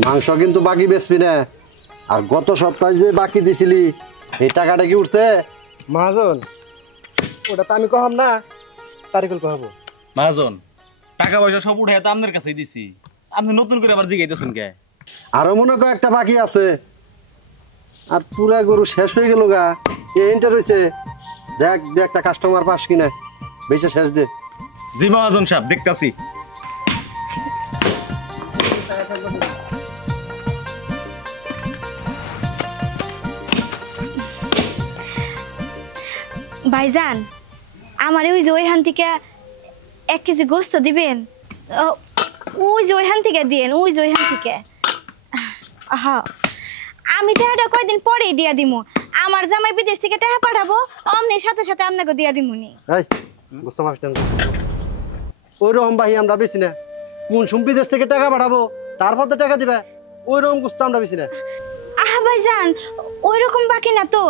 মাংস কিন্তু বাকি বেচবি না। আর গত সপ্তাহে যে বাকি দিছিলি এই টাকাটা কি উঠছে? মহাজন ওটা তো আমি কহাম না, তারিকুল কহাবো। মহাজন টাকা পয়সা সব উঠে তো আপনার কাছেই দিছি, আপনি নতুন করে আবার জিগাইতেছেন কে? আরো মনে কর একটা বাকি আছে। আর পুরা গরু শেষ হয়ে গেল গা, এইটা রয়েছে। দেখ দেখ একটা কাস্টমার পাস কিনা, বেশি শেষ দে। জি মহাজন সাহেব, দেখতাছি। ভাইজান, আমার ওই যে ওইখান থেকে 1 কেজি গোস্ত দিবেন। ওই যে ওইখান থেকে দিন, ওই যে ওইখান থেকে। হ্যাঁ, আমি টাকাটা কয়দিন পরেই দিয়া দিমু। আমার জামাই বিদেশ থেকে টাকা পাঠাবো, অমনি সাথে সাথে আপনাকে দিয়া দিমুনি। এই গোস্ত মাছ টান। ওই রকম বাহি আমরা বেশি না। কোন সুম্পি দেশ থেকে টাকা পাঠাবো, তারপর তো টাকা দিবে। ওই রকম গোস্ত আমরা বেশি না। আহা ভাইজান, ওই রকম বাকি না তো।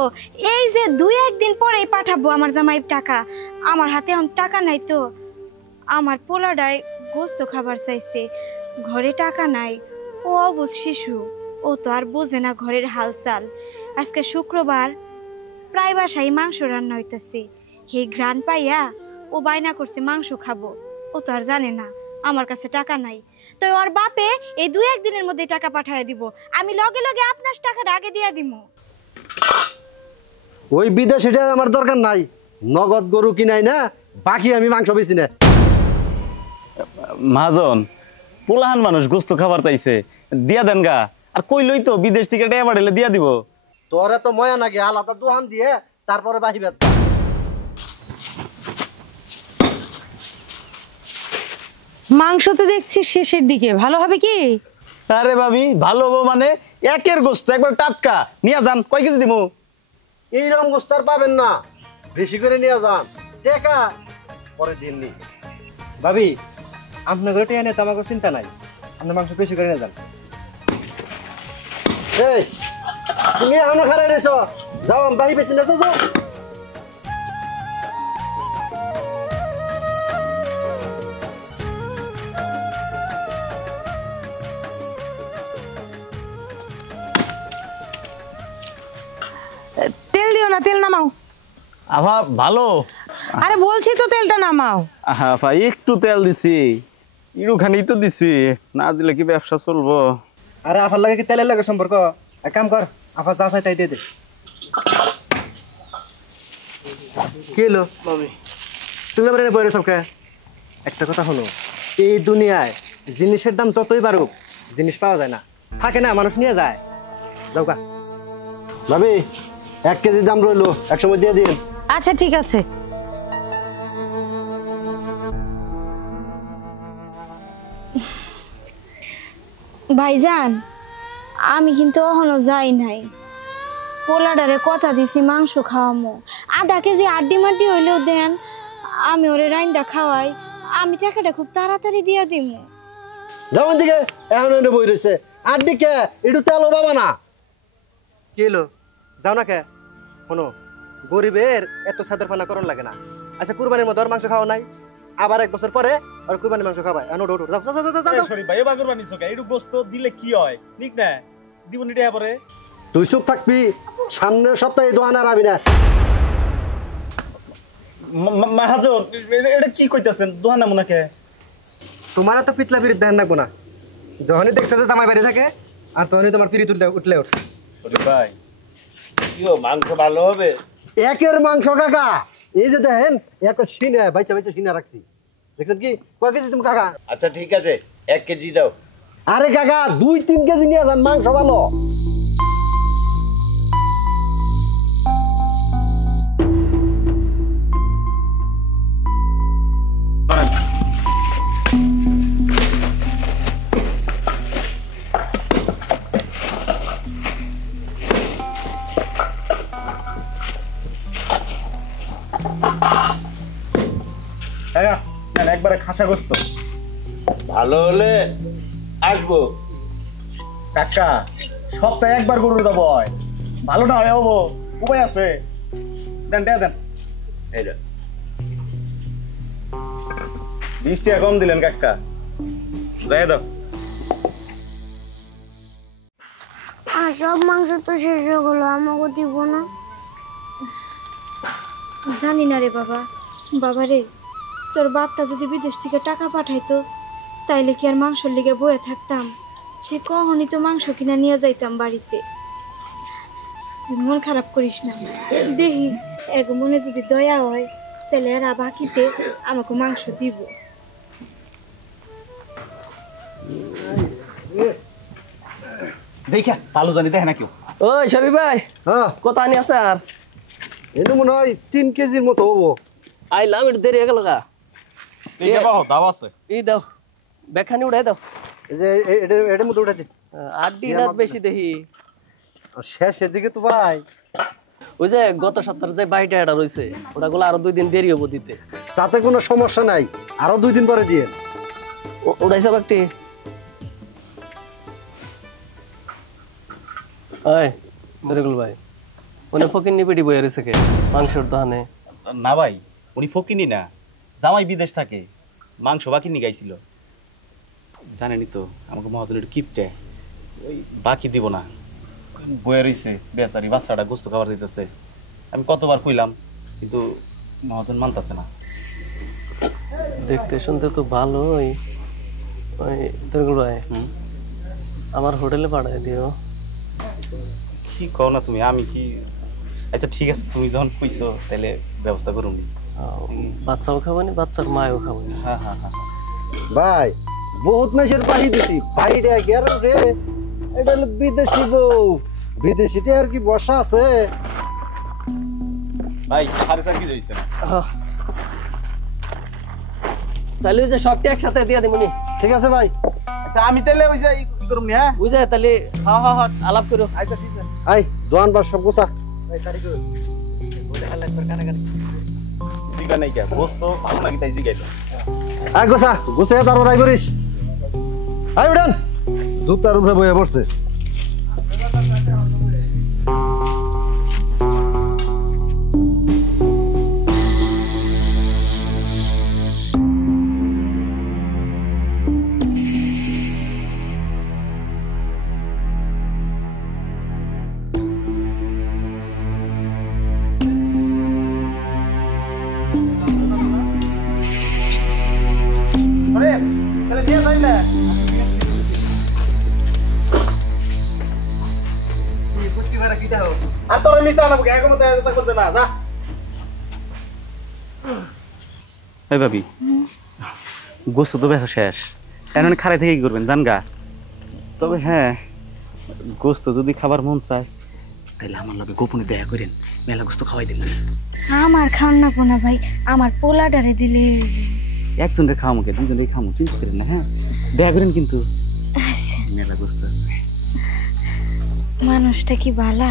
এই যে 2-1 দিন পরেই পাঠাবো আমার জামাই টাকা। আমার হাতে এখন টাকা নাই তো। আমার পোলাডাই গোস্ত খাবার চাইছে, ঘরে টাকা নাই। ও অবুঝ শিশু, ও তো আর বোঝে না ঘরের হালচাল। আজকে শুক্রবার, প্রায় বাসায় মাংস রান্না হইতেছে। হে ঘ্রাণ পাইয়া ও বায়না করছে মাংস খাবো। ও তো আর জানে না আমার কাছে টাকা নাই। তো ওর বাপে এই 2-1 দিনের মধ্যে টাকা পাঠিয়ে দিব। আমি লগে লগে আপনার টাকাটা আগে দিয়া দিমু। ওই বিদেশ এটা আমার দরকার নাই। নগদ গরু কিনাই না, বাকি আমি মাংস বেশি না। মহাজন পোলাহান মানুষ গোস্ত খাবার চাইছে, দিয়া দেন গা। আর কইলই তো বিদেশ থেকে টাকা পাঠাইলে দিয়া দিব। তোরে তো ময়া নাকি আলাদা দোকান দিয়ে তারপরে বাহিবে। মাংস তো দেখছি শেষের দিকে, ভালো হবে কি? আরে ভাবি, ভালো হবো মানে? একের গোস্ত একবার টাটকা নিয়ে যান। কয় কেজি দিব? এইরকম গোস্ত আর পাবেন না, বেশি করে নিয়ে যান। টাকা পরে দিন নি। ভাবি আপনার ঘরে টেনে তো আমার কোনো চিন্তা নাই, আপনার মাংস বেশি করে নিয়ে যান। এই তুমি এখনো খারাপ রয়েছ, যাও আমি বাহি বেশি না তো যাও। তেল দিও না, তেল নামাও। আভা ভালো। আরে বলছি তো তেলটা নামাও। আহা ভাই, একটু তেল দিছি, একটুখানি তো দিছি, না দিলে কি ব্যবসা চলবো? আরে আফার লাগে কি তেলের লাগে সম্পর্ক? এক কাম কর, আফা যা চাই তাই দিয়ে দে। কি হলো তুমি আবার এনে বইরে সবকে? একটা কথা হলো, এই দুনিয়ায় জিনিসের দাম যতই বাড়ুক, জিনিস পাওয়া যায় না, থাকে না, মানুষ নিয়ে যায়। যাও কা ভাবি 1 কেজি দাম রইলো, এক সময় দিয়ে দিন। আচ্ছা ঠিক আছে। ভাইজান, আমি কিন্তু এখনো যাই নাই। পোলাডারে কথা দিছি মাংস খাওয়ামো। 1/2 কেজি আড্ডি মাড্ডি হইলেও দেন, আমি ওরে রাইন্দা খাওয়াই। আমি টাকাটা খুব তাড়াতাড়ি দিয়া দিমু। যেমন দিকে এখন এনে বই রয়েছে আর দিকে একটু তেলও পাবা না। কি হলো, যাও না কে? শোনো, গরিবের এত সাদের পানা করণ লাগে না। আচ্ছা কুরবানির মধ্যে ওর মাংস খাওয়া নাই, আবার 1 বছর পরে আর কুরবানির মাংস খাবাই। ওঠো ওঠো, যাও যাও যাও যাও, যাও। সরি ভাই, এবার কুরবানি চোখে একটু গোস্ত দিলে কি হয়? ঠিক না, দিব নি টাকা পরে। তুই চুপ থাকবি, সামনের সপ্তাহে দোকান আর আবি না। মহাজন এটা কি কইতাছেন? দোহান না মুনাকে তোমার তো পিতলা পিরিত দেন না কোনা, যখনই দেখছো যে জামাই বাড়ি থাকে আর তখনই তোমার পিরিত উঠলে উঠছে। ভাই কি মাংস ভালো হবে? একের মাংস কাকা, এই যে দেখেন এক সিনে বাইচা বাইচা সিনে রাখছি, দেখছেন কি? কয় কেজি তুমি কাকা? আচ্ছা ঠিক আছে, 1 কেজি দাও। আরে কাকা 2-3 কেজি নিয়ে যান, মাংস ভালো। একবারে খাসা গোস্ত ভালো হলে আসবো। কাকা, সপ্তাহে একবার গরুর দাম হয়, ভালো না হয় হবো, উপায় আছে। দেন দেন, এই যে 20 টাকা কম দিলেন কাকা, যাই দাও। সব মাংস তো শেষ হয়ে গেলো, আমাকে দিব না? জানি না রে বাবা। বাবা রে, তোর বাপটা যদি বিদেশ থেকে টাকা পাঠাইতো তাইলে কি আর মাংসর লিগে বয়ে থাকতাম? সে কখনই তো মাংস কিনা নিয়ে যাইতাম বাড়িতে। তুই মন খারাপ করিস না, দেখি এক মনে যদি দয়া হয় তাহলে এরা বাকিতে আমাকে মাংস দিব। দেখা ভালো জানি দেখে না কেউ। ওই সবি ভাই, হ্যাঁ, কত আনি আছে আর? এনে মনে হয় 3 কেজির মতো হবো। আইলাম, একটু দেরি হয়ে গেল গা। দাও আছে। ই দাও, বেখানি উড়াই দাও। এই যে এটার মধ্যে উঠাচ্ছি। আড্ডি রাত বেশি দেখি। শেষের দিকে তো ভাই, ওই যে গত সপ্তাহে যে বাড়িটা এটা রয়েছে, ওটাগুলো আরো 2 দিন দেরি হবো দিতে। তাতে কোনো সমস্যা নাই, আরো 2 দিন পরে দিয়ে। উড়াইছ একটি? ওই দরিকুল ভাই, উনি ফকির নিপিটি বয়ে রয়েছে কে মাংসর দোকানে? না ভাই, উনি ফকিনি না, জামাই বিদেশ থাকে, মাংস বাকি নিয়ে গাইছিল। জানেনি তো আমাকে মহাজনের কিপটে, ওই বাকি দিব না বয়ে রইছে বেচারি, বাচ্চাটা গোস্ত খাবার দিতেছে। আমি কতবার কইলাম কিন্তু মহাজন মানতেছে না। দেখতে শুনতে তো ভালোই। ওই দরিকুল ভাই, আমার হোটেলে পাঠাই দিও। কি কও না তুমি, আমি কি? আচ্ছা ঠিক আছে, তুমি যখন কইছো তাহলে ব্যবস্থা করুন। বাচ্চাও খাবানি, বাচ্চার মায়ও খাবানি। হ্যাঁ হ্যাঁ হ্যাঁ। ভাই বহুত মাসের পাহি দিছি, ভাইটা গেল রে। এটা হলো বিদেশি বউ, বিদেশিটা আর কি বর্ষা আছে। ভাই 4.5 কেজি হইছে না? তাহলে ওই যে সবটি একসাথে দিয়ে দিমনি। ঠিক আছে ভাই। আচ্ছা আমি তাহলে ওই যে কি করুম নি? হ্যাঁ বুঝে তাহলে হ্যাঁ হ্যাঁ হ্যাঁ আলাপ করো। আচ্ছা ঠিক আছে। আই দোয়ান বার সব গোছা। জিগা নাই কে গোস্ত ভালো নাকি তাই জিগাইতো। আই গোছা, গোছা তারপর আই করিস। আই উড়ান, জুতার উপরে বয়ে পড়ছে। আরে তাহলে দিয়ে যাইলে কি পুষ্টি করে কি দাও? আর তোর মিছা না গায় কোমতে এটা করতে না যা। এই ভাবি, গোস্ত তো বেচা শেষ, এখন খাড়াই থেকে কি করবেন জানগা? তবে হ্যাঁ, গোস্ত যদি খাবার মন চায় তাহলে আমার লগে গোপনে দেখা করেন, মেলা গোস্ত খাওয়াই দিন। আমার খান না পোনা ভাই, আমার পোলাডারে দিলে। একজনকে খাওয়া মুখে, দুজনকে খাওয়া মুখ চিন্তা করেন না। হ্যাঁ দেখা করেন কিন্তু, মেলা গোস্ত আছে। মানুষটা কি বালা।